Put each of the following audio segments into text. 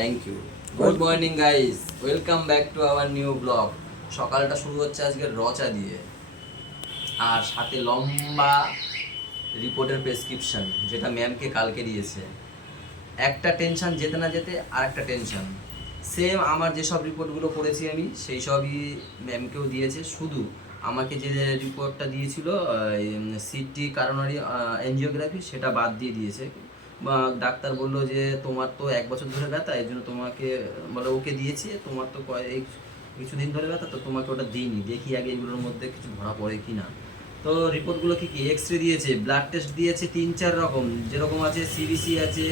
Thank you. Good morning guys, welcome back to our new blog. সকালটা শুরু হচ্ছে আজকে রচা দিয়ে, আর সাথে লম্বা রিপোর্টের প্রেসক্রিপশন, যেটা ম্যামকে কালকে দিয়েছে। একটা টেনশন যেতে না যেতে আর একটা টেনশন। সেম আমার যেসব রিপোর্টগুলো করেছি আমি সেই সবই ম্যামকেও দিয়েছে, শুধু আমাকে যে রিপোর্টটা দিয়েছিল সিটি কারোনারি এনজিওগ্রাফি সেটা বাদ দিয়ে দিয়েছে। ডাক্তার বললো যে তোমার তো 1 বছর ধরে ব্যথা, এই জন্য তোমাকে বলে ওকে দিয়েছি, তোমার তো এই কিছুদিন ধরে ব্যথা, তো তোমাকে ওটা দিইনি, দেখি আগে এগুলোর মধ্যে কিছু ধরা পড়ে কি না। তো রিপোর্টগুলো কি কি, এক্স রে দিয়েছে, ব্লাড টেস্ট দিয়েছে 3-4 রকম, যেরকম আছে সিবিসি আছে,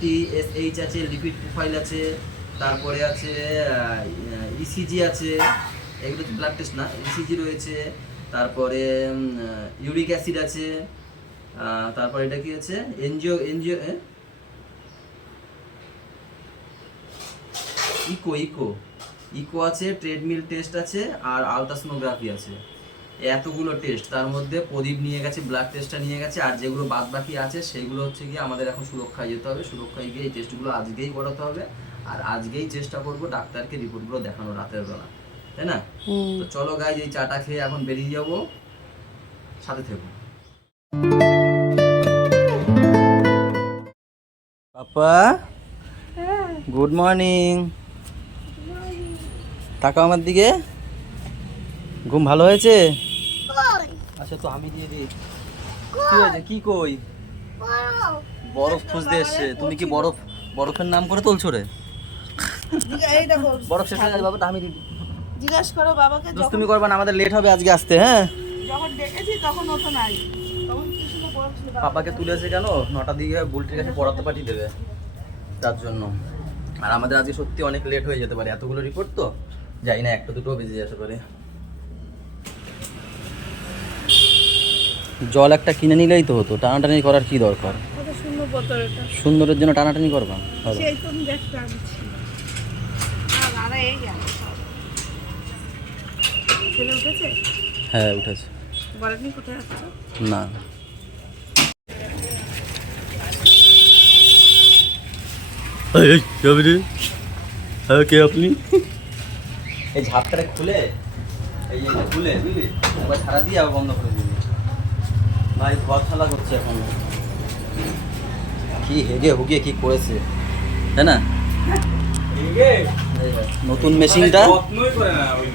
টিএসএইচ আছে, লিপিড প্রোফাইল আছে, তারপরে আছে ইসিজি আছে, এগুলো তো ব্লাড টেস্ট না, ইসিজি রয়েছে, তারপরে ইউরিক অ্যাসিড আছে, তারপরে এটা কি আছে এনজিও ইকো ইকো ইকো আছে, ট্রেডমিল টেস্ট আছে, আর আলট্রাসোনোগ্রাফি আছে। এতগুলো টেস্ট, তার মধ্যে প্রদীপ নিয়ে গেছে, ব্লাড টেস্টটা নিয়ে গেছে, আর যেগুলো বাদ বাকি আছে সেইগুলো হচ্ছে গিয়ে আমাদের এখন সুরক্ষায় যেতে হবে, সুরক্ষায় গিয়ে এই টেস্টগুলো আজকেই করাতে হবে, আর আজকেই চেষ্টা করবো ডাক্তারকে রিপোর্টগুলো দেখানো রাতের বেলা, তাই না? তো চলো গাইজ, এই চাটা খেয়ে এখন বেরিয়ে যাবো, সাথে থেকো। পাপা গুড মর্নিং, তাকাও আমার দিকে। ঘুম ভালো হয়েছে? আচ্ছা তো আমি দিয়ে দিই। কি হয়েছে, কি কই? বরফ খুঁজতে এসছে। তুমি কি বরফের নাম করে তুলছো রে? বরফ শেষ হয়ে গেছে বাবাটা, আমি জিজ্ঞেস করো বাবাকে। তুমি করবা না, আমাদের লেট হবে আজকে আসতে। হ্যাঁ, যখন ডেকেছি তখন ও তো নাই, তখন কি শুনে বলছিল পাপাকে তুলেছে কেন, 9টার দিকে বুলটির কাছে পড়াতে পাঠিয়ে দেবে, তার জন্য। আর আমাদের আজকে সত্যি অনেক লেট হয়ে যেতে পারে, এতগুলো রিপোর্ট তো, যাই না 1-2 বেজে যেতে পারে। জল একটা কিনে নিলেই তো হতো, টানাটানি করার কি দরকার? কত সুন্দর বোতল এটা, সুন্দরের জন্য টানাটানি করবা? সেই তুমি দেখতে আনছি। আর এই গেল সব। ছেলে উঠেছে? হ্যাঁ উঠেছে। বলেনি কোথায় আসছো? না কে আপনি? এই ঝাপটাটা খুলে, এই যে এটা খুলে বুঝলি, একবার ছাড়া দিয়ে আবার বন্ধ করে দিবি। ভাই ঘর ছালা করছে এখন, কি হেগে হুগে কি করেছে, তাই না? নতুন মেশিনটা,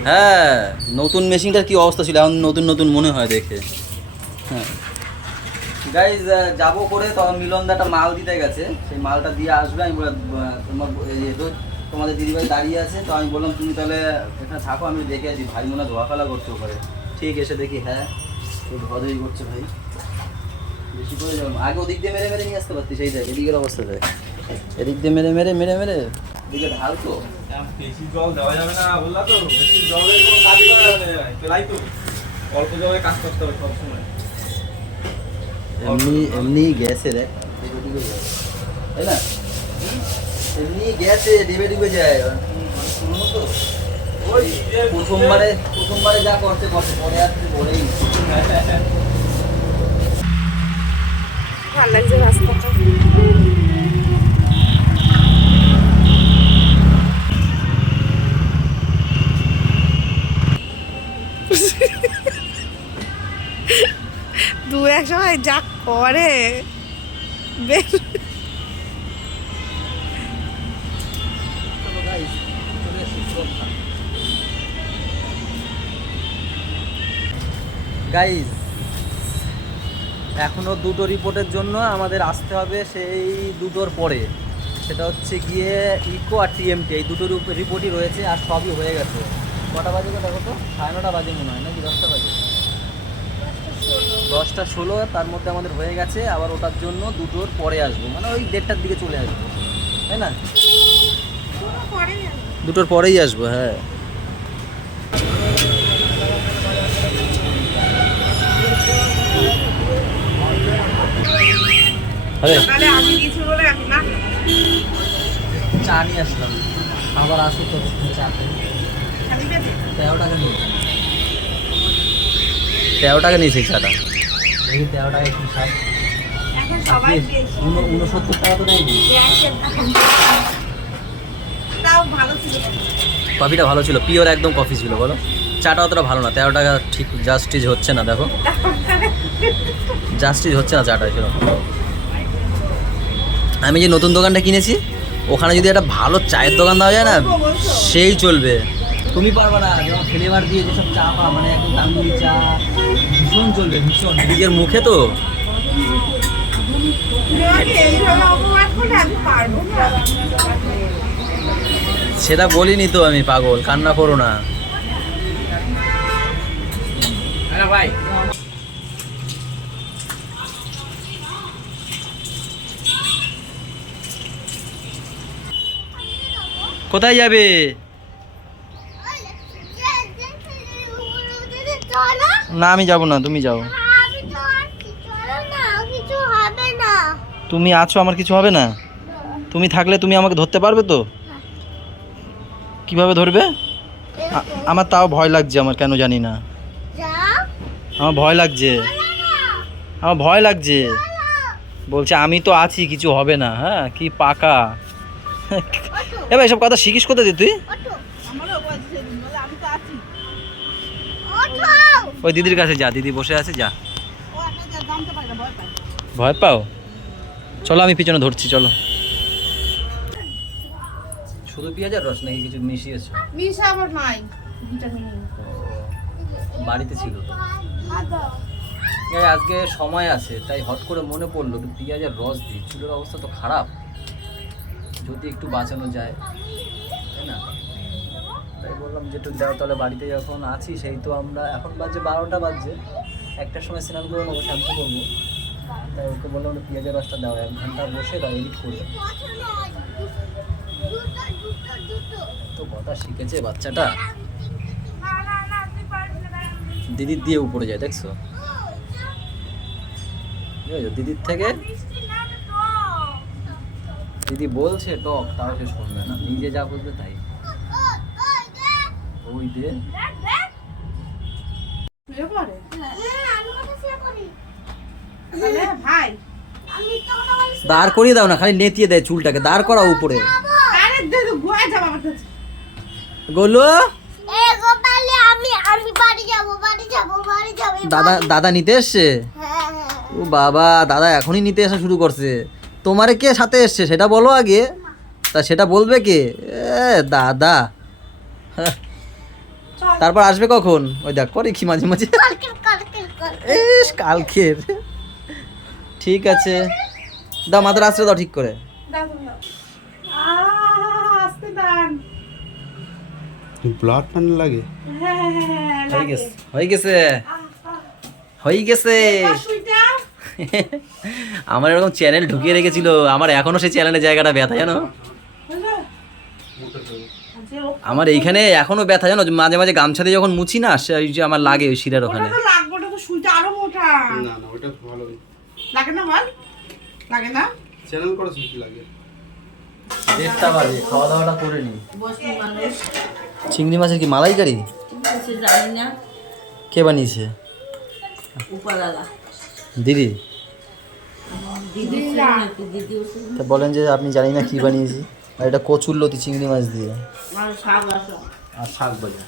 হ্যাঁ নতুন মেশিনটার কি অবস্থা ছিল, এখন নতুন নতুন মনে হয় দেখে। হ্যাঁ গাইজ, যাবো করে তখন মিলনদা একটা মাল দিতে গেছে, সেই মালটা দিয়ে আসবে। আমি তোমাদের দিদিভাই দাঁড়িয়ে আছে, তো আমি বললাম তুমি তাহলে এখানে থাকো, আমি দেখে আছি, ভাই মনে হয় ধোয়াফেলা করতে পারে। ঠিক এসে দেখি হ্যাঁ ধোয়াধুয়ি করছে ভাই, বেশি করে যাবো। আগে ওদিক দিয়ে মেরে মেরে নিয়ে আসতে পারতি, সেই দেখ এদিকের অবস্থা দেখ, এদিক দিয়ে মেরে মেরে মেরে মেরে এদিকে ঢাল তো। বেশি জল দেওয়া যাবে না বললা তো, বেশি জলে কোনো কাজই করা যাবে না, প্রায় তো অল্প জলে কাজ করতে হবে সবসময়। এমনি গ্যাসে দেখ, তাই না? এমনি গ্যাসে ডেবে ডুবে যায়, শুনো তো ওই প্রথমবারে যা করতে করতে পরে আর কিছু বলেই না। ভালো লাগছে রাস্তাটা। দু এক সময় যা করে বেশ। গাইজ এখনো 2টো রিপোর্টের জন্য আমাদের আসতে হবে, সেই 2টোর পরে, সেটা হচ্ছে গিয়ে ইকো আর টিএমটি, এই 2টো রিপোর্টই রয়েছে, আর সবই হয়ে গেছে। কটা বাজে গো দেখো তো, 9:30 বাজে মনে হয়, নাকি 10টা বাজে? 10টা 16, তার মধ্যে আমাদের হয়ে গেছে। আবার ওটার জন্য 2টোর পরে আসবো, মানে ওই 1:30টার দিকে চলে আসবো, তাই না? 2টোর পরেই আসবো, হ্যাঁ। চা নিয়ে আসলাম, আবার আসো তো চা। 13 টাকা নিয়ে, 13 টাকা নিয়েছে চাটা, দেখি 13 টাকা একটু 69 টাকা তো নেই। তাও ভালো ছিল। কফিটা ভালো ছিল, পিওর একদম কফি ছিল বলো। চাটা অতটা ভালো না, 13 টাকা ঠিক জাস্টিস হচ্ছে না, দেখো জাস্টিস হচ্ছে না চাটা সেরকম। আমি যে নতুন দোকানটা কিনেছি ওখানে যদি একটা ভালো চায়ের দোকান দেওয়া যায় না সেই চলবে। তুমি পারবা না, যেমন ফ্লেভার দিয়ে যেসব চা পা মানে একদম তান্দুরি চা ভীষণ চলবে, ভীষণ নিজের মুখে তো। আমাকে এইভাবে অপমান করলে আমি পারবো না। সেটা বলিনি তো আমি, পাগল কান্না করো না। ভাই কোথায় যাবে? না আমি যাব না, তুমি যাও। তুমি আছো, আমার কিছু হবে না। তুমি থাকলে তুমি আমাকে ধরতে পারবে তো? কিভাবে ধরবে? আমার তাও ভয় লাগছে, আমার কেন জানি না, আমার ভয় লাগছে, আমার ভয় লাগছে। বলছে আমি তো আছি, কিছু হবে না। হ্যাঁ কি পাকা এবার এসব কথা শিখিস কোথায় তুই? আমারও বলছে সেদিন, বলে আমি তো আছি। ওই দিদির কাছে যা, দিদি বসে আছে, যা। ও একটা জানতে পারে না, ভয় পায়। ভয় পাও? চলো আমি পিছনে ধরছি, চলো। শুধু পেঁয়াজের রস নাকি কিছু মিশিয়েছো? মিশা আবার নাই ভিটামিন। বাড়িতে ছিল তো। আজকে সময় আছে তাই হট করে মনে পড়লো একটু পেঁয়াজের রস দিই, চুলের অবস্থা তো খারাপ, যদি একটু বাঁচানো যায়, তাই না? তাই বললাম যে একটু দাও তাহলে। বাড়িতে যখন আছি সেই তো আমরা, এখন বাজে 12টা বাজছে, একটার সময় স্নান করে নেবো, শ্যাম্পু করবো। তাই ওকে বললাম পেঁয়াজের রসটা দাও, 1 ঘন্টা বসে দাও, এডিট করে। তো কথা শিখেছে বাচ্চাটা, দিদির দিয়ে উপরে যায়, দেখছো? দিদির থেকে দিদি বলছে টক, তাও সে শুনবে না, নিজে যা বলবে তাই। ওই দে ভাই দাঁড় করিয়ে দাও না, খালি নেতিয়ে দেয় চুলটাকে, দাঁড় করাও উপরে। আরে দে তো গোয়া যাব আমার কাছে। গোলু আমি বাড়ি যাব। দাদা নিতে এসছে? ও বাবা, দাদা এখনই নিতে আসা শুরু করছে। তোমারে কে সাথে এসছে সেটা বলো আগে, তা সেটা বলবে কে? দাদা হ্যাঁ। তারপর আসবে কখন? ওই দেখ করে কি মাঝে মাঝে, ইস কালকের। ঠিক আছে দাও, মাথার আশ্রয় দাও ঠিক করে। আস্তে দান। ব্লাড টান লাগে। হয়ে গেছে, হয়ে গেছে, হয়ে গেছে। আমার এরকম চ্যানেল ঢুকিয়ে রেখেছিল, আমার এখনো সেই চ্যানেলের জায়গাটা ব্যথা জানো। আমার এইখানে এখনো ব্যথা জানো, মাঝে মাঝে গামছা দিয়ে যখন মুছি না, সেই যে আমার লাগে ওই শিরার ওখানে। ওটা তো লাগবে, ওটা তো সুইটা আরো মোটা। না না, ওটা ভালো লাগে না মাল? লাগে না? চ্যানেল করে কি লাগে। 1:30 বাজে, খাওয়া দাওয়াটা করে নি। বসনি মানুষ চিংড়ি মাছের কি মালাইকারি? সে জানি না। কে বানিয়েছে? উপাদালা দিদি। দিদি তা বলেন যে আপনি জানি না কি বানিয়েছি। আর এটা কচুরলতি চিংড়ি মাছ দিয়ে আর শাক আছে। আর শাক ভাজা।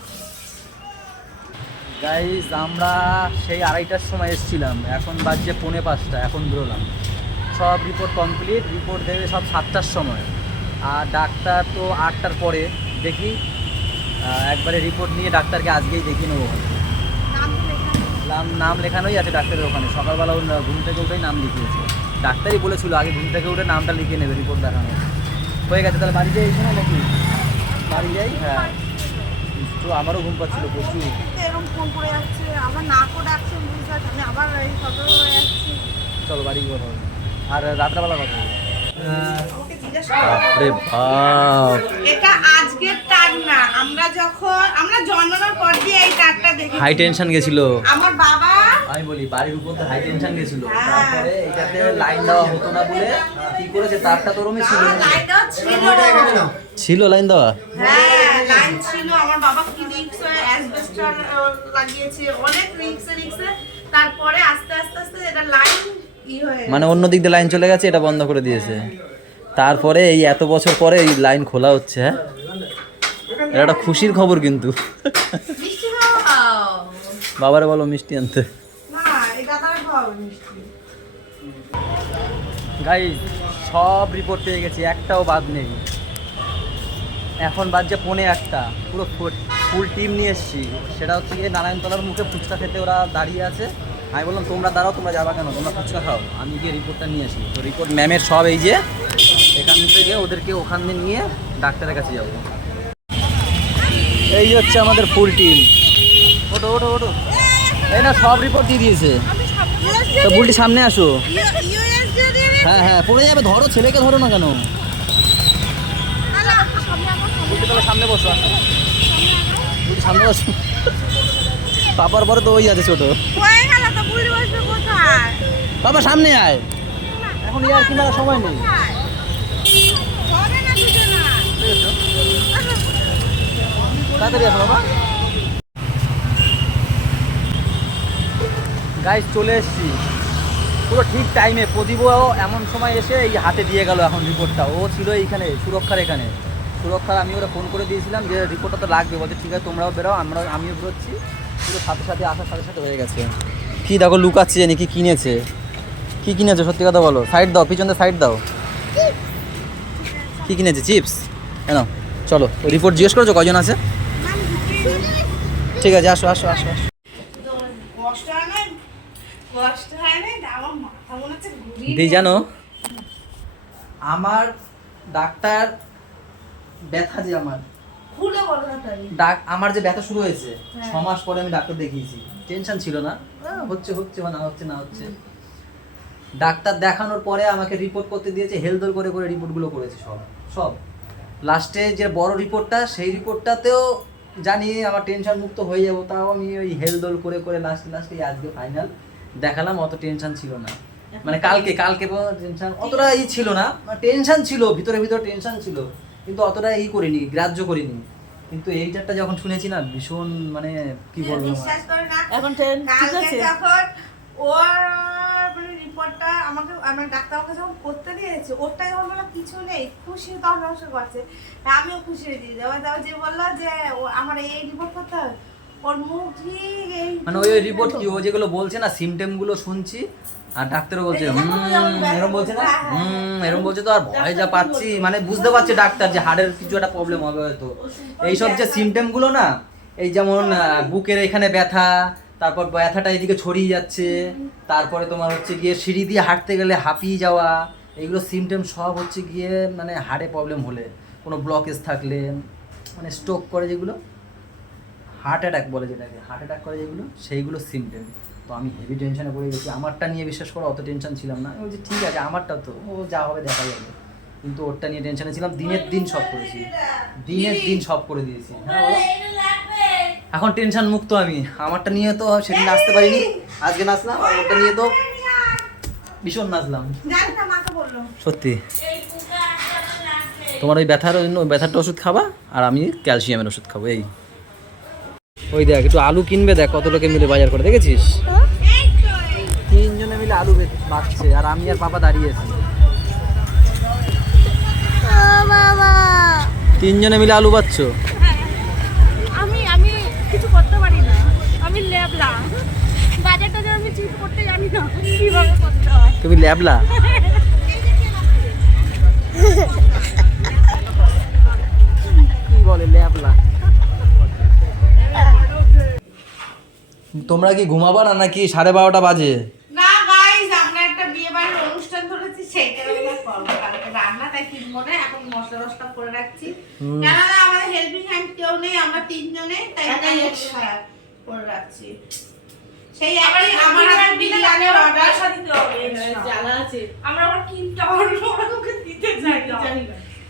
গাইস আমরা সেই 2:30টার সময় এসেছিলাম, এখন বাজছে 4:45, এখন বেরোলাম। সব রিপোর্ট কমপ্লিট, রিপোর্ট দেবে সব 7টার সময়, আর ডাক্তার তো 8টার পরে। দেখি একবারে রিপোর্ট নিয়ে ডাক্তারকে আজকেই দেখিয়ে নেবো। নাম লেখানোই আছে ডাক্তারের ওখানে, সকালবেলা ওর ঘুম থেকে উঠেই নাম লিখিয়েছে। ডাক্তারই বলেছিল আগে ঘুম থেকে উঠে নামটা লিখিয়ে নেবে, রিপোর্ট দেখানো হয়ে গেছে। তাহলে বাড়ি যাই শোনা নাকি? বাড়ি যাই। হ্যাঁ তো আমারও ঘুম পাচ্ছিল প্রচুর। এরকম ফোন করে যাচ্ছে, আবার নাকও ডাকছে, বুঝতে আমি আবার এই সতর্ক হয়ে যাচ্ছি। চলো বাড়ি গিয়ে কথা হবে। আর রাত্রেবেলা কথা হবে। আমাকে জিজ্ঞাসা করো। আরে বাপ, এটা আজকের টাগ না, আমরা জন্মানোর পর দিয়ে এই টাগটা দেখেছি। হাই টেনশন গেছিল আমার বাবা আমি বলি, বাড়ির উপর তো হাই টেনশন গেছিল। তারপরে এটাতে লাইন দেওয়া হতো না বলে কি করেছে, তারটা তো রুমে ছিল, লাইন দেওয়া ছিল লাইন দেওয়া। হ্যাঁ লাইন ছিল। আমার বাবা কি রিক্স অ্যাসবেস্টর লাগিয়েছে, অনেক রিক্সে তারপরে আস্তে আস্তে এটা লাইন হয়ে মানে অন্য দিক দিয়ে লাইন চলে গেছে, এটা বন্ধ করে দিয়েছে। তারপরে এই এত বছর পরে এই লাইন খোলা হচ্ছে। হ্যাঁ এটা একটা খুশির খবর কিন্তু। মিষ্টি খাও। বাবারে বলো মিষ্টি আনতে। না এই দাদারা খাওয়াবে মিষ্টি। গাইস সব রিপোর্ট পেয়ে গেছি, একটাও বাদ নেই। এখন বাজছে 1:45, পুরো ফুল টিম নিয়ে এসেছি। সেটা হচ্ছে গিয়ে নারায়ণতলার মুখে ফুচকা খেতে ওরা দাঁড়িয়ে আছে। আমি বললাম তোমরা দাঁড়াও, তোমরা যাবা কেন, তোমরা ফুচকা খাও, আমি গিয়ে রিপোর্টটা নিয়ে আসি। তো রিপোর্ট ম্যামের সব এই যে এখান থেকে ওদেরকে ওখানে নিয়ে ডাক্তারের কাছে যাবো। এই হচ্ছে আমাদের ফুল টিম। ওটো ওটো ওটো, এই না সব রিপোর্ট দিয়ে দিয়েছে। তো বুলটি সামনে আসো। হ্যাঁ হ্যাঁ পড়ে যাবে, ধরো ছেলেকে, ধরো না কেন। বুলটি তাহলে সামনে বসো, বুলটি সামনে বসো। পাপার পরে তো ওই আছে ছোট। বাবা সামনে আয়, এখন ইয়ার কি মারার সময় নেই। তাড়াতাড়ি আসো বাবা। গাইস চলে এসছি পুরো ঠিক টাইমে। প্রদীপও এমন সময় এসে এই হাতে দিয়ে গেল এখন রিপোর্টটা। ও ছিল এইখানে সুরক্ষার এখানে। সুরক্ষার আমি ওরা ফোন করে দিয়েছিলাম যে রিপোর্টটা তো লাগবে, বলছে ঠিক আছে তোমরাও বেরো, আমিও বেরোচ্ছি। পুরো সাথে সাথে আসার সাথে সাথে হয়ে গেছে। কি দেখো লুকাচ্ছে জানি কি কিনেছে, কি কিনেছে সত্যি কথা বলো। সাইড দাও, পিছনে সাইড দাও। কি কিনেছে? চিপস? কেন চলো রিপোর্ট জিজ্ঞেস করেছো কজন আছে? ঠিক আছে আসো আসো আসো আসো। দি জানো আমার ডাক্তার ব্যথা যে আমার আমার যে ব্যথা শুরু হয়েছে 6 মাস পরে আমি ডাক্তার দেখিয়েছি। টেনশন ছিল না, হচ্ছে হচ্ছে বা না হচ্ছে না হচ্ছে। ডাক্তার দেখানোর পরে আমাকে রিপোর্ট করতে দিয়েছে, হেলদোল করে করে রিপোর্টগুলো করেছে সব সব। লাস্টে যে বড় রিপোর্টটা, সেই রিপোর্টটাতেও জানি আমার টেনশন মুক্ত হয়ে যাবো, তাও আমি ওই হেলদোল করে করে লাস্টে আজকে ফাইনাল দেখালাম। অত টেনশন ছিল না, মানে কালকে টেনশন অতটা ছিল না, টেনশন ছিল ভিতরে টেনশন ছিল, কিন্তু অতটা করিনি, গ্রাহ্য করিনি। কিন্তু এইটারটা যখন শুনেছি না ভীষণ মানে কি বলবো। এখন ঠিক আছে যখন ওর রিপোর্টটা আমাকে আমার ডাক্তারকে যখন করতে দিয়েছে, ওরটা যখন বললো কিছু নেই, খুশি তখন নষ্ট করছে। আমিও খুশি হয়ে দিই দেওয়া যে বললো যে আমার এই রিপোর্ট করতে হবে, ওর মুখ ঠিক এই মানে ওই রিপোর্ট কি ও যেগুলো বলছে না সিমটেম গুলো শুনছি, আর ডাক্তারও বলছে এরকম বলছে না, এরকম বলছে। তো আর ভয় যা পাচ্ছি, মানে বুঝতে পারছি ডাক্তার যে হাড়ের কিছু একটা প্রবলেম হবে হয়তো। এইসব যে সিমটেম গুলো না, এই যেমন বুকের এখানে ব্যথা, তারপর ব্যথাটা এদিকে ছড়িয়ে যাচ্ছে, তারপরে তোমার হচ্ছে গিয়ে সিঁড়ি দিয়ে হাঁটতে গেলে হাঁপিয়ে যাওয়া, এইগুলো সিমটেম সব হচ্ছে গিয়ে মানে হাড়ে প্রবলেম হলে, কোনো ব্লকেজ থাকলে, মানে স্ট্রোক করে যেগুলো, হার্ট অ্যাটাক বলে যেটাকে, হার্ট অ্যাটাক করে যেগুলো, সেইগুলো সিমটেম। তো আমি হেভি টেনশনে পড়ে গেছি। আমারটা নিয়ে বিশ্বাস করো অত টেনশন ছিলাম না, আমি বলছি ঠিক আছে আমারটা তো ও যা হবে দেখা যাবে, কিন্তু ওরটা নিয়ে টেনশনে ছিলাম। দিনের দিন সব করেছি, দিনের দিন সব করে দিয়েছি। হ্যাঁ বলো, এখন টেনশন মুক্ত আমি। আমারটা নিয়ে তো সেদিন নাচতে পারিনি, আজকে নাচলাম। আর ওরটা নিয়ে তো ভীষণ নাচলাম সত্যি। তোমার ওই ব্যথার জন্য ব্যথারটা ওষুধ খাবা, আর আমি ক্যালসিয়ামের ওষুধ খাবো। এই ওই দেখ একটু আলু কিনবে, দেখ কত লোকে মিলে বাজার করে, দেখেছিস? 3 জনে মিলে আলু বাঁচছে, আর আমি আর পাপা দাঁড়িয়ে আছি। 3 জনে মিলে আলু বাঁচছো। আমি কিছু করতে পারি না, আমি ল্যাবলা, বাজারটা যে আমি ঠিক করতে জানি না কিভাবে করতে হয়। তুমি ল্যাবলা? কি বলে ল্যাবলা? তোমরা কি ঘুমাবা না নাকি 12:30 বাজে? না গাইস, আমরা একটা বিয়ে বাড়ির অনুষ্ঠান ধরেছি, সেইটা আমরা করবো কালকে রান্না, তাই 3 জনে এখন মশলা করে রাখছি। কেননা আমাদের হেল্পিং হ্যান্ড কেউ নেই, আমরা 3 জনে, তাই করে রাখছি। সেই একই আমার আর বিরিয়ানি অর্ডার দিতে হবে, জ্বালা আছে। আমরা আবার কিনতে হবে, ওকে দিতে চাই না,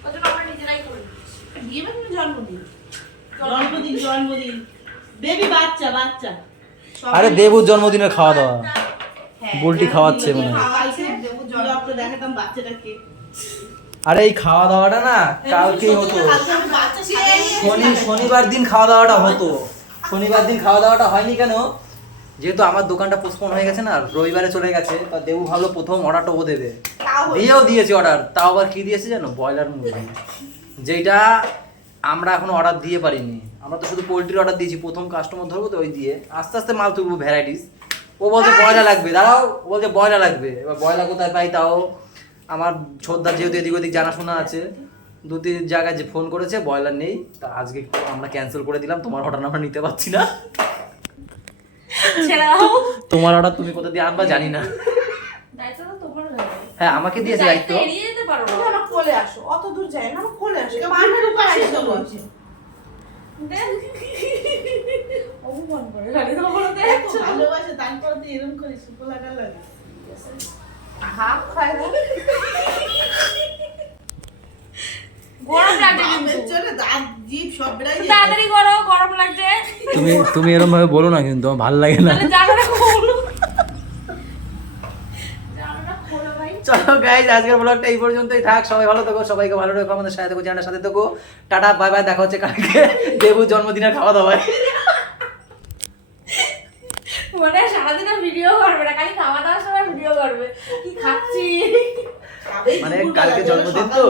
ওজন্য আমরা নিজেরাই করে দিচ্ছি। বিয়ে বাড়ির জন্মদিন বেবি বাচ্চা। আরে দেবুর জন্মদিনের খাওয়া দাওয়া, বুলটি খাওয়াচ্ছে মনে হয়। আরে এই খাওয়া দাওয়াটা না কালকেই হতো, শনিবার দিন খাওয়া দাওয়াটা হতো। শনিবার দিন খাওয়া দাওয়াটা হয়নি কেন? যেহেতু আমার দোকানটা পোস্টপোন হয়ে গেছে না, রবিবারে চলে গেছে, তা দেবু ভালো প্রথম অর্ডারটা ও দেবে, দিয়েও দিয়েছে অর্ডার। তাও আবার কি দিয়েছে জানো? ব্রয়লার মুরগি, যেটা আমরা এখনো অর্ডার দিয়ে পারিনি, আমরা তো শুধু পোলট্রির অর্ডার দিয়েছি, প্রথম কাস্টমার ধরবো তো ওই দিয়ে আস্তে আস্তে মাল তুলবো ভ্যারাইটিস। ও বলছে বয়লা লাগবে, দাঁড়াও, ও বলছে বয়লা লাগবে। এবার বয়লা কোথায় পাই, তাও আমার ছোটদার যেহেতু এদিক ওদিক জানাশোনা আছে, 2-3 জায়গায় যে ফোন করেছে ব্রয়লার নেই, তা আজকে আমরা ক্যান্সেল করে দিলাম, তোমার অর্ডার আমরা নিতে পারছি না। তোমার অর্ডার তুমি কোথা দিয়ে আনবা জানি না। দায়িত্ব তো তোমার হবে। হ্যাঁ আমাকে দিয়েছে দায়িত্ব। এড়িয়ে যেতে পারো না। আমার কোলে আসো, অত দূর যাই না, আমার কোলে আসো, পানের উপর আসো বলছে। অপমান করে গাড়ি তো বলতে এত ভালোবাসে, তারপর তুই এরকম করিস, কোলাটা লাগে। হাফ খায় না। গরম লাগছে বাপের কিন্তু। জন্য দাঁত, জিভ সব বেরাই যায়। তাড়াতাড়ি করো, গরম লাগছে। তুমি এরকম ভাবে বলো না, কিন্তু আমার ভালো লাগে না। তাহলে জানালা খোলো। জানালা খোলো ভাই। চলো গাইজ, আজকের ব্লগটা এই পর্যন্তই থাক। সবাই ভালো থাকো, সবাইকে ভালো রেখো, আমাদের সাথে থাকো, চ্যানেলের সাথে থাকো। টাটা, বাই বাই, দেখা হচ্ছে কালকে দেবুর জন্মদিনের খাওয়া দাওয়ায়। মানে সারাদিন ভিডিও করবে না, খালি খাওয়া দাওয়ার সময় ভিডিও করবে, কি খাচ্ছি। মানে কালকে জন্মদিন তো,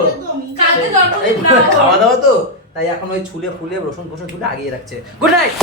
কালকে এই জন্মদিন না। খাওয়া দাওয়া তো, তাই এখন ওই ছুলে ফুলে রসুন ফসুন ছুলে আগিয়ে রাখছে। Good night.